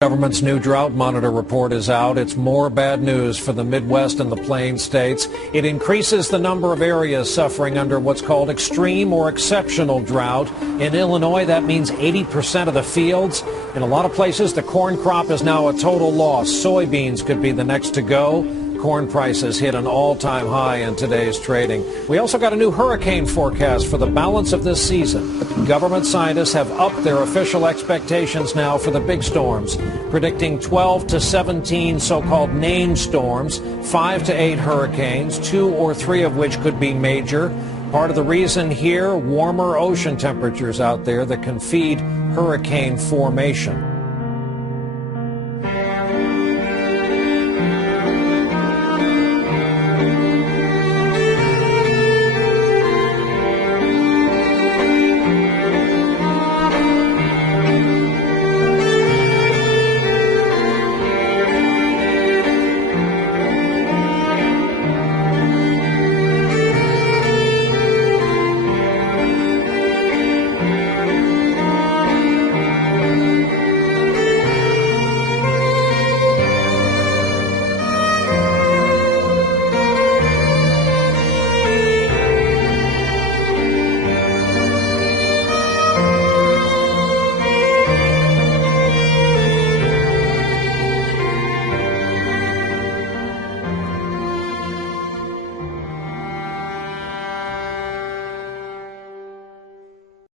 Government's new drought monitor report is out. It's more bad news for the Midwest and the Plain states. It increases the number of areas suffering under what's called extreme or exceptional drought. In Illinois, that means 80% of the fields. In a lot of places, the corn crop is now a total loss. Soybeans could be the next to go. Corn prices hit an all-time high in today's trading. We also got a new hurricane forecast for the balance of this season. Government scientists have upped their official expectations now for the big storms, predicting 12 to 17 so-called named storms, 5 to 8 hurricanes, 2 or 3 of which could be major. Part of the reason here, warmer ocean temperatures out there that can feed hurricane formation.